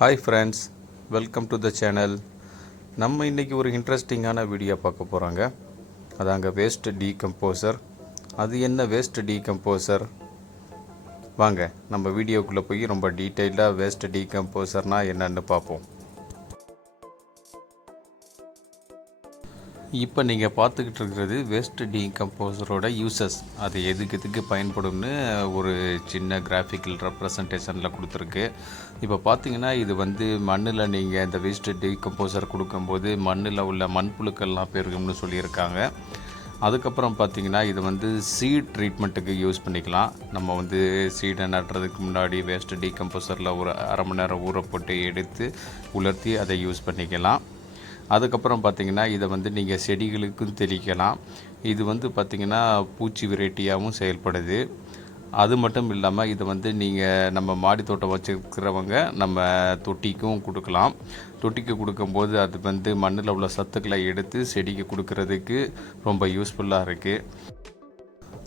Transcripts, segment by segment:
Hi friends, welcome to the channel. நம்ம இன்றைக்கி ஒரு இன்ட்ரெஸ்டிங்கான வீடியோ பார்க்க போகிறாங்க. அதாங்க வேஸ்ட் டீகம்போசர். அது என்ன வேஸ்ட் டீகம்போசர்? வாங்க நம்ம வீடியோக்குள்ளே போய் ரொம்ப டீட்டெயில்டாக வேஸ்ட் டீகம்போசர்னால் என்னென்னு பார்ப்போம். இப்போ நீங்கள் பார்த்துக்கிட்டு இருக்கிறது வேஸ்ட் டீகம்போசரோட யூசஸ். அது எதுக்கு பயன்படும்னு ஒரு சின்ன கிராஃபிக்கல் ரெப்ரசன்டேஷனில் கொடுத்துருக்கு. இப்போ பார்த்தீங்கன்னா இது மண்ணில் நீங்கள் இந்த வேஸ்ட் டீகம்போசர் கொடுக்கும்போது மண்ணில் உள்ள மண்புழுக்கள்லாம் பெருகும்னு சொல்லியிருக்காங்க. அதுக்கப்புறம் பார்த்திங்கன்னா இது சீட் ட்ரீட்மெண்ட்டுக்கு யூஸ் பண்ணிக்கலாம். நம்ம சீடை நடுறதுக்கு முன்னாடி வேஸ்ட் டீகம்போசரில் ஒரு அரை மணி நேரம் ஊற போட்டு எடுத்து உலர்த்தி அதை யூஸ் பண்ணிக்கலாம். அதுக்கப்புறம் பார்த்திங்கன்னா இதை நீங்கள் செடிகளுக்கும் தெளிக்கலாம். இது பார்த்திங்கன்னா பூச்சி வெரைட்டியாகவும் செயல்படுது. அது மட்டும் இல்லாமல் இதை நீங்கள் நம்ம மாடி தோட்டம் வச்சுருக்கிறவங்க நம்ம தொட்டிக்கும் கொடுக்கலாம். தொட்டிக்கு கொடுக்கும்போது அது மண்ணில் உள்ள சத்துக்களை எடுத்து செடிக்கு கொடுக்கறதுக்கு ரொம்ப யூஸ்ஃபுல்லாக இருக்குது.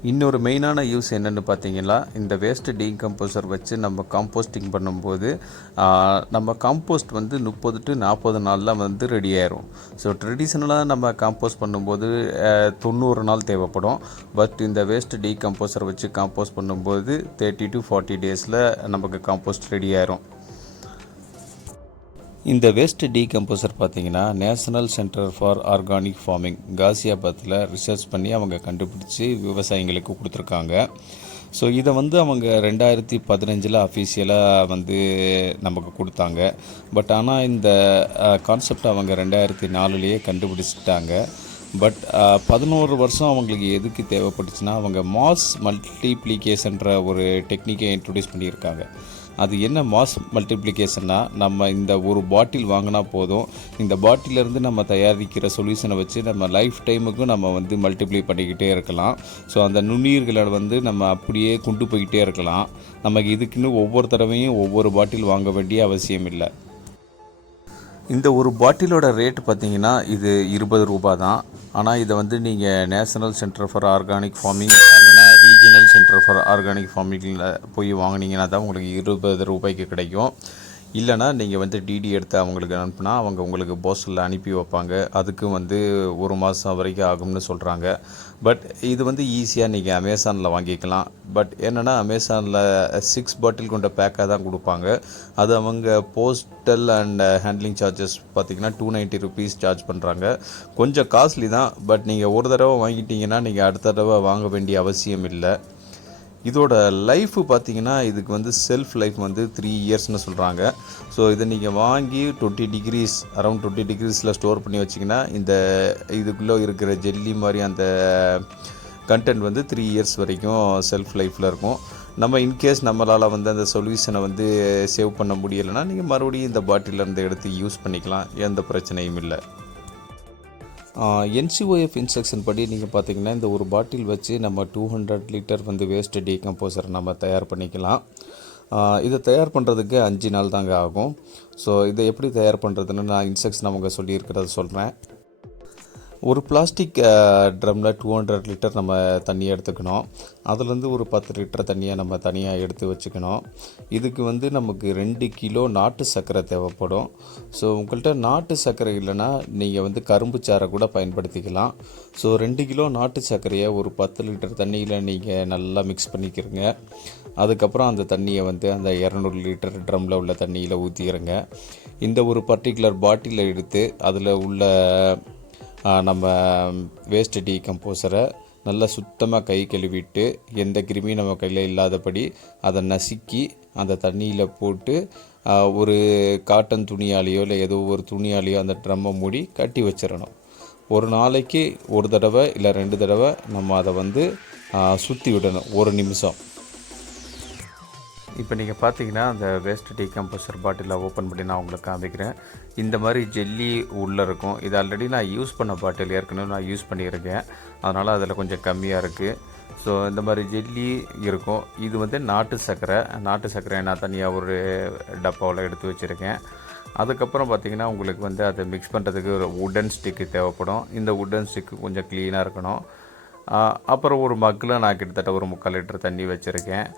இன்னொரு மெயினான யூஸ் என்னென்னு பார்த்தீங்கன்னா, இந்த வேஸ்ட்டு டீகம்போசர் வச்சு நம்ம காம்போஸ்டிங் பண்ணும்போது நம்ம காம்போஸ்ட் 30 to 40 நாளில் ரெடி ஆயிரும். ஸோ ட்ரெடிஷ்னலாக நம்ம காம்போஸ்ட் பண்ணும்போது 90 நாள் தேவைப்படும். பட் இந்த வேஸ்ட் டீகம்போசர் வச்சு காம்போஸ்ட் பண்ணும்போது 30 to 40 டேஸில் நமக்கு காம்போஸ்ட் ரெடி ஆயிரும். இந்த வேஸ்ட் டீகம்போசர் பார்த்திங்கன்னா national centre for organic farming காசியாபாத்தில் ரிசர்ச் பண்ணி அவங்க கண்டுபிடிச்சி விவசாயிங்களுக்கு கொடுத்துருக்காங்க. ஸோ இதை அவங்க 2015 அஃபீஷியலாக நமக்கு கொடுத்தாங்க. பட் ஆனால் இந்த கான்செப்ட் அவங்க 2004 கண்டுபிடிச்சிட்டாங்க. பட் 11 வருஷம் அவங்களுக்கு எதுக்கு தேவைப்பட்டுச்சுன்னா அவங்க மாஸ் மல்டிப்ளிகேஷன்ற ஒரு டெக்னிக்கை இன்ட்ரடியூஸ் பண்ணியிருக்காங்க. அது என்ன மாஸ் மல்டிப்ளிகேஷன்னா, நம்ம இந்த ஒரு பாட்டில் வாங்கினா போதும், இந்த பாட்டிலேருந்து நம்ம தயாரிக்கிற சொல்யூஷனை வச்சு நம்ம லைஃப் டைமுக்கும் நம்ம மல்டிப்ளை பண்ணிக்கிட்டே இருக்கலாம். ஸோ அந்த நுண்ணுயிர்களை நம்ம அப்படியே கொண்டு போய்கிட்டே இருக்கலாம். நமக்கு இதுக்குன்னு ஒவ்வொரு தடவையும் ஒவ்வொரு பாட்டில் வாங்க வேண்டிய அவசியம் இல்லை. இந்த ஒரு பாட்டிலோட ரேட்டு பார்த்திங்கன்னா இது 20 ரூபா தான். ஆனால் இதை நீங்கள் national centre for organic farming இல்லைனா ரீஜனல் சென்டர் ஃபார் ஆர்கானிக் ஃபார்மிங்கில் போய் வாங்கினீங்கன்னா தான் உங்களுக்கு 20 ரூபாய்க்கு கிடைக்கும். இல்லைனா நீங்கள் டிடி எடுத்து அவங்களுக்கு அனுப்புனா அவங்க உங்களுக்கு போஸ்டலில் அனுப்பி வைப்பாங்க. அதுக்கு 1 மாதம் வரைக்கும் ஆகும்னு சொல்கிறாங்க. பட் இது ஈஸியாக நீங்கள் அமேசானில் வாங்கிக்கலாம். பட் என்னென்னா அமேசானில் 6 பாட்டில் கொண்ட பேக்காக தான் கொடுப்பாங்க. அது அவங்க போஸ்டல் அண்ட் ஹேண்ட்லிங் சார்ஜஸ் பார்த்திங்கன்னா 290 ருபீஸ் சார்ஜ் பண்ணுறாங்க. கொஞ்சம் காஸ்ட்லி தான். பட் நீங்கள் ஒரு தடவை வாங்கிட்டீங்கன்னா நீங்கள் அடுத்த தடவை வாங்க வேண்டிய அவசியம் இல்லை. இதோட லைஃபு பார்த்திங்கன்னா இதுக்கு செல்ஃப் லைஃப் 3 இயர்ஸ்னு சொல்கிறாங்க. ஸோ இதை நீங்கள் வாங்கி 20 டிகிரிஸ் அரௌண்ட் 20 டிகிரிஸில் ஸ்டோர் பண்ணி வச்சிங்கன்னா இதுக்குள்ளே இருக்கிற ஜெல்லி மாதிரி அந்த கண்டென்ட் 3 இயர்ஸ் வரைக்கும் செல்ஃப் லைஃப்பில் இருக்கும். நம்ம இன்கேஸ் நம்மளால் அந்த சொல்யூஷனை சேவ் பண்ண முடியலைன்னா நீங்கள் மறுபடியும் இந்த பாட்டிலேருந்து எடுத்து யூஸ் பண்ணிக்கலாம். எந்த பிரச்சனையும் இல்லை. NCOF இன்ஸ்ட்ரக்ஷன் படி நீங்கள் பார்த்தீங்கன்னா இந்த ஒரு பாட்டில் வச்சு நம்ம 200 லிட்டர் வேஸ்ட் டீகம்போசர் நம்ம தயார் பண்ணிக்கலாம். இதை தயார் பண்ணுறதுக்கு 5 நாள் தாங்க ஆகும். ஸோ இதை எப்படி தயார் பண்ணுறதுன்னு நான் இன்ஸ்ட்ரக்ஷன் அவங்க சொல்லியிருக்கிறத சொல்கிறேன். ஒரு பிளாஸ்டிக் ட்ரம்மில் 200 லிட்டர் நம்ம தண்ணி எடுத்துக்கணும். அதுலேருந்து ஒரு 10 லிட்டர் தண்ணியை நம்ம தனியாக எடுத்து வச்சுக்கணும். இதுக்கு நமக்கு 2 கிலோ நாட்டு சர்க்கரை தேவைப்படும். ஸோ உங்கள்கிட்ட நாட்டு சர்க்கரை இல்லைன்னா நீங்கள் கரும்பு சாறை கூட பயன்படுத்திக்கலாம். ஸோ 2 கிலோ நாட்டு சர்க்கரையை ஒரு 10 லிட்டர் தண்ணியில் நீங்கள் நல்லா மிக்ஸ் பண்ணிக்கிறங்க. அதுக்கப்புறம் அந்த தண்ணியை அந்த 200 லிட்டர் ட்ரம்மில் உள்ள தண்ணியில் ஊற்றிக்கிறங்க. இந்த ஒரு பர்டிகுலர் பாட்டிலை எடுத்து அதில் உள்ள நம்ம வேஸ்ட் டீகம்போசரை நல்லா சுத்தமாக கை கழுவிட்டு எந்த கிருமியும் நம்ம கையில் இல்லாதபடி அதை நசுக்கி அந்த தண்ணியில் போட்டு ஒரு காட்டன் துணியாலேயோ இல்லை ஏதோ ஒரு துணியாலேயோ அந்த ட்ரம்மை மூடி கட்டி வச்சிடணும். ஒரு நாளைக்கு ஒரு தடவை இல்லை 2 தடவை நம்ம அதை சுற்றி விடணும் 1 நிமிஷம். இப்போ நீங்கள் பார்த்தீங்கன்னா அந்த வேஸ்ட் டீகம்போசர் பாட்டிலில் ஓப்பன் பண்ணி நான் உங்களுக்கு காமிக்கிறேன். இந்த மாதிரி ஜெல்லி உள்ளே இருக்கும். இது ஆல்ரெடி நான் யூஸ் பண்ண பாட்டில் ஏற்கனவே நான் யூஸ் பண்ணியிருக்கேன். அதனால் அதில் கொஞ்சம் கம்மியாக இருக்குது. ஸோ இந்த மாதிரி ஜெல்லி இருக்கும். இது நாட்டு சர்க்கரை நான் தனியாக ஒரு டப்பாவில் எடுத்து வச்சுருக்கேன். அதுக்கப்புறம் பார்த்திங்கன்னா உங்களுக்கு அதை மிக்ஸ் பண்ணுறதுக்கு ஒரு உட்டன் ஸ்டிக்கு தேவைப்படும். இந்த உட்டன் ஸ்டிக்கு கொஞ்சம் க்ளீனாக இருக்கணும். அப்புறம் ஒரு மக்கில் நான் கிட்டத்தட்ட ஒரு 3/4 லிட்டர் தண்ணி வச்சுருக்கேன்.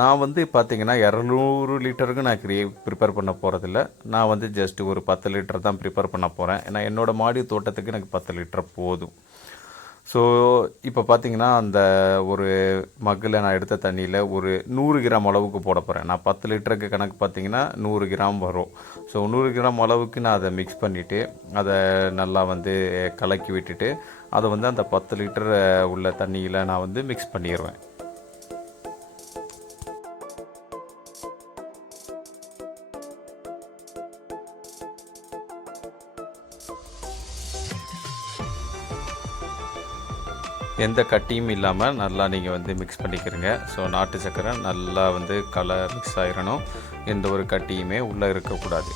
நான் வந்து பார்த்திங்கன்னா 200 லிட்டருக்கு நான் ப்ரிப்பேர் பண்ண போகிறதில்ல. நான் வந்து ஜஸ்ட்டு ஒரு 10 லிட்டர் தான் ப்ரிப்பேர் பண்ண போகிறேன். ஏன்னா என்னோடய மாடி தோட்டத்துக்கு எனக்கு 10 லிட்டர் போதும். ஸோ இப்போ பார்த்திங்கன்னா அந்த ஒரு மக்கில் நான் எடுத்த தண்ணியில் ஒரு 100 கிராம் அளவுக்கு போட போகிறேன். நான் 10 லிட்டருக்கு கணக்கு பார்த்திங்கன்னா 100 கிராம் வரும். ஸோ 100 கிராம் அளவுக்கு நான் அதை மிக்ஸ் பண்ணிவிட்டு அதை நல்லா வந்து கலக்கி விட்டுட்டு அதை வந்து அந்த 10 லிட்டர் உள்ள தண்ணியில் நான் வந்து மிக்ஸ் பண்ணிடுவேன். எந்த கட்டியும் இல்லாமல் நல்லா நீங்கள் வந்து மிக்ஸ் பண்ணிக்கிறங்க. ஸோ நாட்டு சர்க்கரை நல்லா வந்து மிக்ஸ் ஆகிடணும். எந்த ஒரு கட்டியுமே உள்ளே இருக்கக்கூடாது.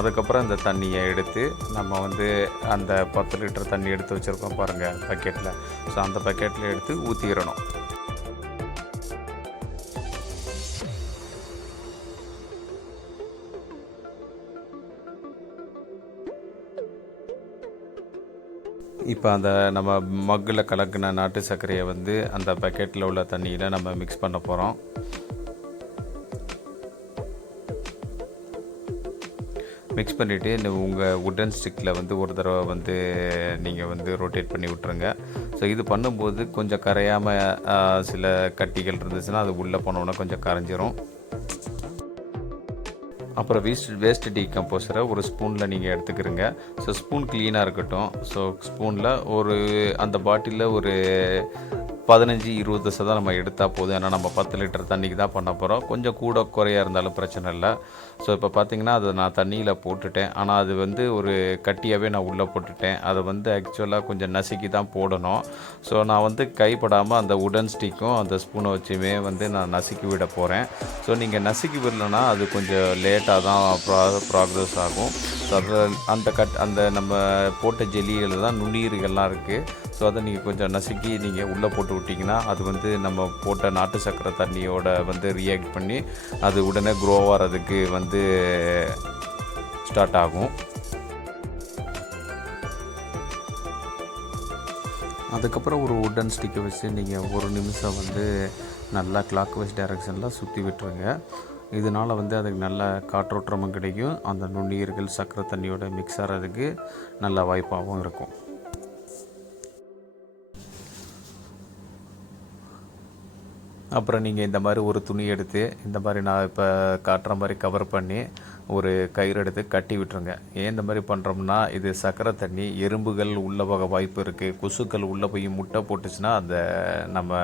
அதுக்கப்புறம் இந்த தண்ணியை எடுத்து நம்ம வந்து அந்த 10 லிட்டர் தண்ணி எடுத்து வச்சுருக்கோம் பாருங்கள் பக்கெட்டில். ஸோ அந்த பக்கெட்டில் எடுத்து ஊற்றிடணும். இப்போ அந்த நம்ம மக்கில் கலக்கின நாட்டு சர்க்கரையை வந்து அந்த பக்கெட்டில் உள்ள தண்ணியில் நம்ம மிக்ஸ் பண்ண போகிறோம். மிக்ஸ் பண்ணிவிட்டு உங்கள் உட்டன் ஸ்டிக்கில் வந்து ஒரு தடவை வந்து நீங்கள் வந்து ரொட்டேட் பண்ணி விட்ருங்க. ஸோ இது பண்ணும்போது கொஞ்சம் கரையாமல் சில கட்டிகள் இருந்துச்சுன்னா அது உள்ளே போனோன்னா கொஞ்சம் கரைஞ்சிரும். அப்புறம் வேஸ்ட் டீகம்போசரை ஒரு ஸ்பூனில் நீங்கள் எடுத்துக்கிறங்க. ஸோ ஸ்பூன் க்ளீனாக இருக்கட்டும். ஸோ ஸ்பூனில் அந்த பாட்டிலில் ஒரு 15-20% நம்ம எடுத்தால் போதும். ஏன்னா நம்ம 10 லிட்டர் தண்ணிக்கு தான் பண்ண போகிறோம். கொஞ்சம் கூட குறையாக இருந்தாலும் பிரச்சனை இல்லை. ஸோ இப்போ பார்த்திங்கன்னா அதை நான் தண்ணியில் போட்டுட்டேன். ஆனால் அது வந்து ஒரு கட்டியாகவே நான் உள்ளே போட்டுட்டேன். அதை வந்து ஆக்சுவலாக கொஞ்சம் நசுக்கி தான் போடணும். ஸோ நான் வந்து கைப்படாமல் அந்த உடன் ஸ்டிக்கும் அந்த ஸ்பூனை வச்சுமே வந்து நான் நசுக்கி விட போகிறேன். ஸோ நீங்கள் நசுக்கி விடலைன்னா அது கொஞ்சம் லேட்டாக தான் ப்ராக்ரஸ் ஆகும். ஸோ அதில் அந்த நம்ம போட்ட ஜெல்லியில் தான் நுண்ணுயிர்கள்லாம் இருக்குது. ஸோ அதை நீங்கள் கொஞ்சம் நசுக்கி நீங்கள் உள்ளே போட்டு விட்டிங்கன்னா அது வந்து நம்ம போட்ட நாட்டு சர்க்கரை தண்ணியோட வந்து ரியாக்ட் பண்ணி அது உடனே க்ரோ ஆகிறதுக்கு வந்து ஸ்டார்ட் ஆகும். அதுக்கப்புறம் ஒரு உட்டன் ஸ்டிக்கை வச்சு நீங்கள் ஒரு நிமிஷம் வந்து நல்லா கிளாக் வைஸ் டைரக்ஷனில் சுற்றி விட்டுருங்க. இதனால் வந்து அதுக்கு நல்ல காற்றோட்டமும் கிடைக்கும். அந்த நுண்ணுயிர்கள் சர்க்கரை தண்ணியோட மிக்ஸ் ஆகிறதுக்கு நல்ல வாய்ப்பாகவும் இருக்கும். அப்புறம் நீங்கள் இந்த மாதிரி ஒரு துணி எடுத்து இந்த மாதிரி நான் இப்போ காட்டுற மாதிரி கவர் பண்ணி ஒரு கயிறு எடுத்து கட்டி விட்டுருங்க. ஏன் இந்த மாதிரி பண்ணுறோம்னா இது சர்க்கரை தண்ணி எறும்புகள் உள்ளே போக வாய்ப்பு இருக்குது. கொசுக்கள் உள்ளே போய் முட்டை போட்டுச்சுன்னா அந்த நம்ம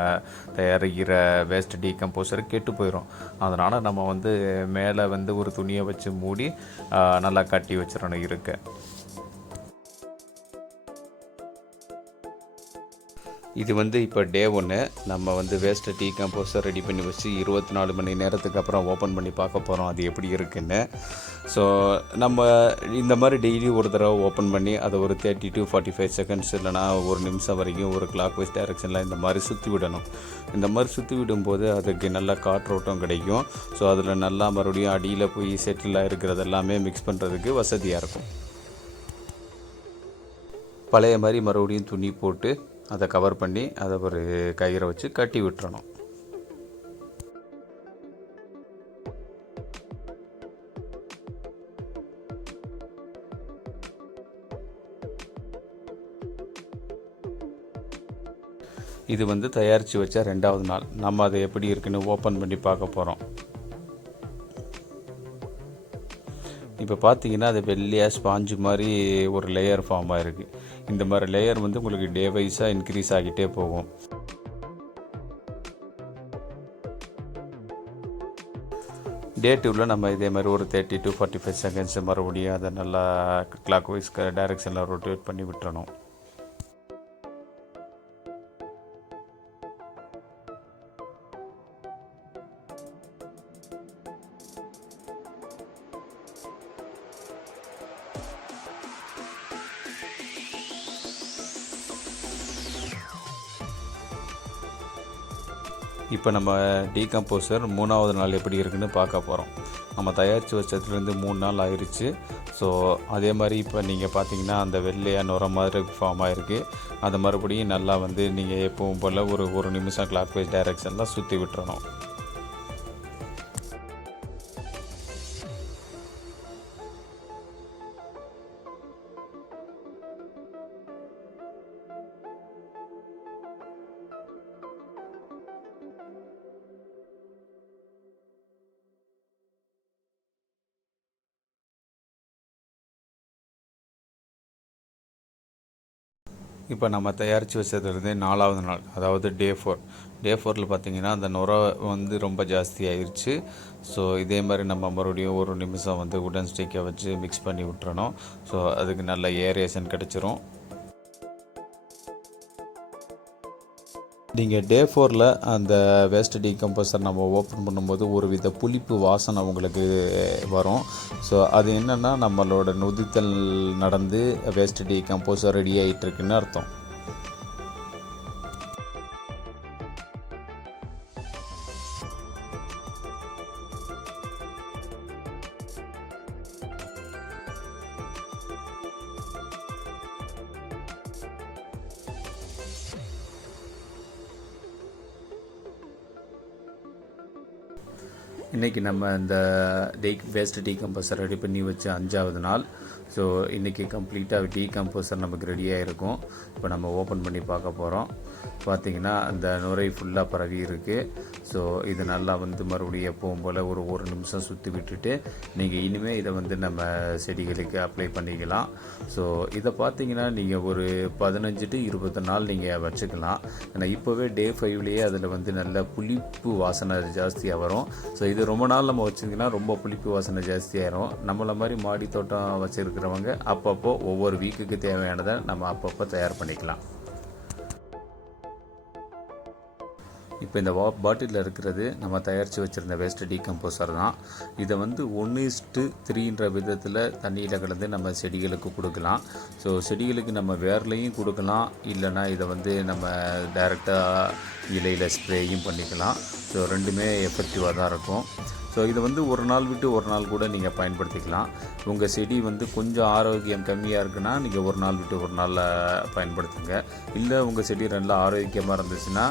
தயாரிக்கிற வேஸ்ட் டீகம்போசர் கெட்டு போயிடும். அதனால் நம்ம வந்து மேலே வந்து ஒரு துணியை வச்சு மூடி நல்லா கட்டி வச்சிடணும் இருக்க. இது வந்து இப்போ டே 1 நம்ம வந்து வேஸ்ட் டீகம்போசர் ரெடி பண்ணி வச்சு 24 மணி நேரத்துக்கு அப்புறம் ஓப்பன் பண்ணி பார்க்க போகிறோம் அது எப்படி இருக்குன்னு. ஸோ நம்ம இந்த மாதிரி டெய்லி ஒரு தடவை ஓப்பன் பண்ணி அதை ஒரு 30 to 45 செகண்ட்ஸ் இல்லைனா ஒரு நிமிஷம் வரைக்கும் ஒரு கிளாக் வைஸ் டைரக்ஷனில் இந்த மாதிரி சுற்றி விடணும். இந்த மாதிரி சுற்றி விடும்போது அதுக்கு நல்ல காற்றோட்டம் கிடைக்கும். ஸோ அதில் நல்லா மறுபடியும் அடியில் போய் செட்டில் ஆகிருக்கிறது எல்லாமே மிக்ஸ் பண்ணுறதுக்கு வசதியாக இருக்கும். பழைய மாதிரி மறுபடியும் துணி போட்டு அதை கவர் பண்ணி அதை ஒரு கயிறை வச்சு கட்டி விட்டுறணும். இது வந்து தயாரித்து வச்ச 2வது நாள் நம்ம அதை எப்படி இருக்குன்னு ஓப்பன் பண்ணி பார்க்க போகிறோம். இப்போ பார்த்தீங்கன்னா அது வெள்ளையாக ஸ்பாஞ்சு மாதிரி ஒரு லேயர் ஃபார்ம் ஆகிருக்கு. இந்த மாதிரி லேயர் வந்து உங்களுக்கு டே வைஸாக இன்க்ரீஸ் ஆகிட்டே போகும். டே 2ல் நம்ம இதே மாதிரி ஒரு 30 to 45 செகண்ட்ஸ் மறுபடியும் அதை நல்லா கிளாக் வைஸ் டைரக்ஷனில் ரொட்டேட் பண்ணி விட்டுறணும். இப்போ நம்ம டீகம்போசர் 3வது நாள் எப்படி இருக்குன்னு பார்க்க போகிறோம். நம்ம தயாரித்து வச்சதுலேருந்து 3 நாள் ஆயிடுச்சு. ஸோ அதே மாதிரி இப்போ நீங்கள் பார்த்தீங்கன்னா அந்த வெள்ளையாக நுர மாதிரி ஃபார்ம் ஆகிருக்கு. அதை மறுபடியும் நல்லா வந்து நீங்கள் எப்பவும் போல் ஒரு நிமிஷம் கிளாக் வைஸ் டைரெக்ஷனில் சுற்றி விட்டுறணும். இப்போ நம்ம தயாரித்து வச்சதுலேருந்து 4வது நாள், அதாவது டே 4. டே 4ல் பார்த்திங்கன்னா அந்த நுர வந்து ரொம்ப ஜாஸ்தி ஆயிடுச்சு. ஸோ இதே மாதிரி நம்ம மறுபடியும் ஒரு நிமிஷம் வந்து உடன் ஸ்டிக்கை வச்சு மிக்ஸ் பண்ணி விட்டுறணும். ஸோ அதுக்கு நல்ல ஏரேஷன் கிடச்சிரும். நீங்கள் டே 4ல் அந்த வேஸ்ட் டீகம்போசர் நம்ம ஓப்பன் பண்ணும்போது ஒரு வித புளிப்பு வாசனை உங்களுக்கு வரும். ஸோ அது என்னென்னா நம்மளோட நொதித்தல் நடந்து வேஸ்ட் டீகம்போசர் ரெடி ஆகிட்டுருக்குன்னு அர்த்தம். இன்றைக்கி நம்ம இந்த வேஸ்ட் டீகம்போசர் ரெடி பண்ணி வச்சு 5வது நாள். ஸோ இன்றைக்கி கம்ப்ளீட்டாக டீகம்போசர் நமக்கு ரெடியாக இருக்கும். இப்போ நம்ம ஓப்பன் பண்ணி பார்க்க போகிறோம். பார்த்திங்கன்னா அந்த நுரை ஃபுல்லாக பரவி இருக்குது. ஸோ இது நல்லா வந்து மறுபடியும் எப்பவும் போல் ஒரு நிமிஷம் சுற்றி விட்டுட்டு நீங்கள் இனிமேல் இதை வந்து நம்ம செடிகளுக்கு அப்ளை பண்ணிக்கலாம். ஸோ இதை பார்த்திங்கன்னா நீங்கள் ஒரு 15 to 20 நாள் நீங்கள் வச்சுக்கலாம். ஏன்னா இப்போவே டே 5லேயே அதில் வந்து நல்ல புளிப்பு வாசனை ஜாஸ்தியாக வரும். ஸோ இது ரொம்ப நாள் நம்ம வச்சிங்கன்னா ரொம்ப புளிப்பு வாசனை ஜாஸ்தியாகிடும். நம்மளை மாதிரி மாடி தோட்டம் வச்சுருக்கிறவங்க அப்பப்போ ஒவ்வொரு வீக்குக்கு தேவையானதை நம்ம அப்பப்போ தயார் பண்ணிக்கலாம். இப்போ இந்த பாட்டிலில் இருக்கிறது நம்ம தயாரித்து வச்சுருந்த வேஸ்ட் டீகம்போசர் தான். இதை வந்து 1:3 விதத்தில் தண்ணியில் கலந்து நம்ம செடிகளுக்கு கொடுக்கலாம். ஸோ செடிகளுக்கு நம்ம வேர்லையும் கொடுக்கலாம், இல்லைனா இதை வந்து நம்ம டைரெக்டாக இலையில் ஸ்ப்ரேயும் பண்ணிக்கலாம். ஸோ ரெண்டுமே எஃபெக்டிவாக தான் இருக்கும். ஸோ இதை வந்து ஒரு நாள் விட்டு ஒரு நாள் கூட நீங்கள் பயன்படுத்திக்கலாம். உங்கள் செடி வந்து கொஞ்சம் ஆரோக்கியம் கம்மியாக இருக்குன்னா நீங்கள் ஒரு நாள் விட்டு ஒரு நாளில் பயன்படுத்துங்க. இல்லை உங்கள் செடி நல்லா ஆரோக்கியமாக இருந்துச்சுன்னா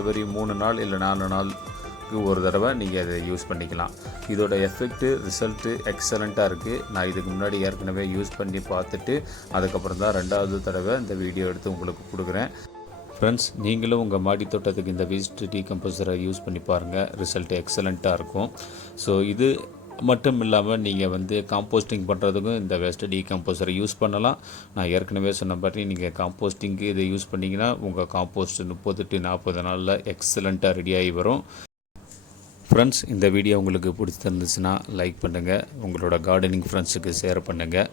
எவரி 3 நாள் இல்லை 4 நாளுக்கு ஒரு தடவை நீங்கள் அதை யூஸ் பண்ணிக்கலாம். இதோட எஃபெக்ட்டு ரிசல்ட்டு எக்ஸலண்ட்டாக இருக்குது. நான் இதுக்கு முன்னாடி ஏற்கனவே யூஸ் பண்ணி பார்த்துட்டு அதுக்கப்புறம் தான் 2வது தடவை இந்த வீடியோ எடுத்து உங்களுக்கு கொடுக்குறேன். ஃப்ரெண்ட்ஸ், நீங்களும் உங்கள் மாடி தோட்டத்துக்கு இந்த வேஸ்ட் டீகம்போசரை யூஸ் பண்ணி பாருங்கள். ரிசல்ட் எக்ஸலண்ட்டாக இருக்கும். ஸோ இது மட்டும் இல்லாமல் நீங்கள் வந்து காம்போஸ்டிங் பண்ணுறதுக்கும் இந்த வேஸ்ட் டீகம்போசரை யூஸ் பண்ணலாம். நான் ஏற்கனவே சொன்ன மாதிரி நீங்கள் காம்போஸ்டிங்க்கு இதை யூஸ் பண்ணிங்கன்னா உங்கள் காம்போஸ்ட் 30 to 40 நாளில் எக்ஸலண்ட்டாக ரெடியாகி வரும். ஃப்ரெண்ட்ஸ், இந்த வீடியோ உங்களுக்கு பிடிச்சிருந்துச்சுன்னா லைக் பண்ணுங்கள், உங்களோட கார்டனிங் ஃப்ரெண்ட்ஸுக்கு ஷேர் பண்ணுங்கள்.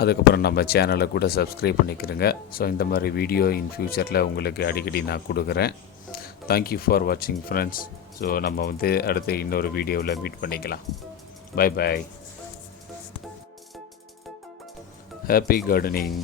அதுக்கப்புறம் நம்ம சேனலை கூட சப்ஸ்கிரைப் பண்ணிக்கிறேங்க. ஸோ இந்த மாதிரி வீடியோ இன் ஃப்யூச்சரில் உங்களுக்கு அடிக்கடி நான் கொடுக்குறேன். தேங்க்யூ ஃபார் வாட்சிங் ஃப்ரெண்ட்ஸ். ஸோ நம்ம வந்து அடுத்த இன்னொரு வீடியோவில் மீட் பண்ணிக்கலாம். Bye bye. Happy gardening.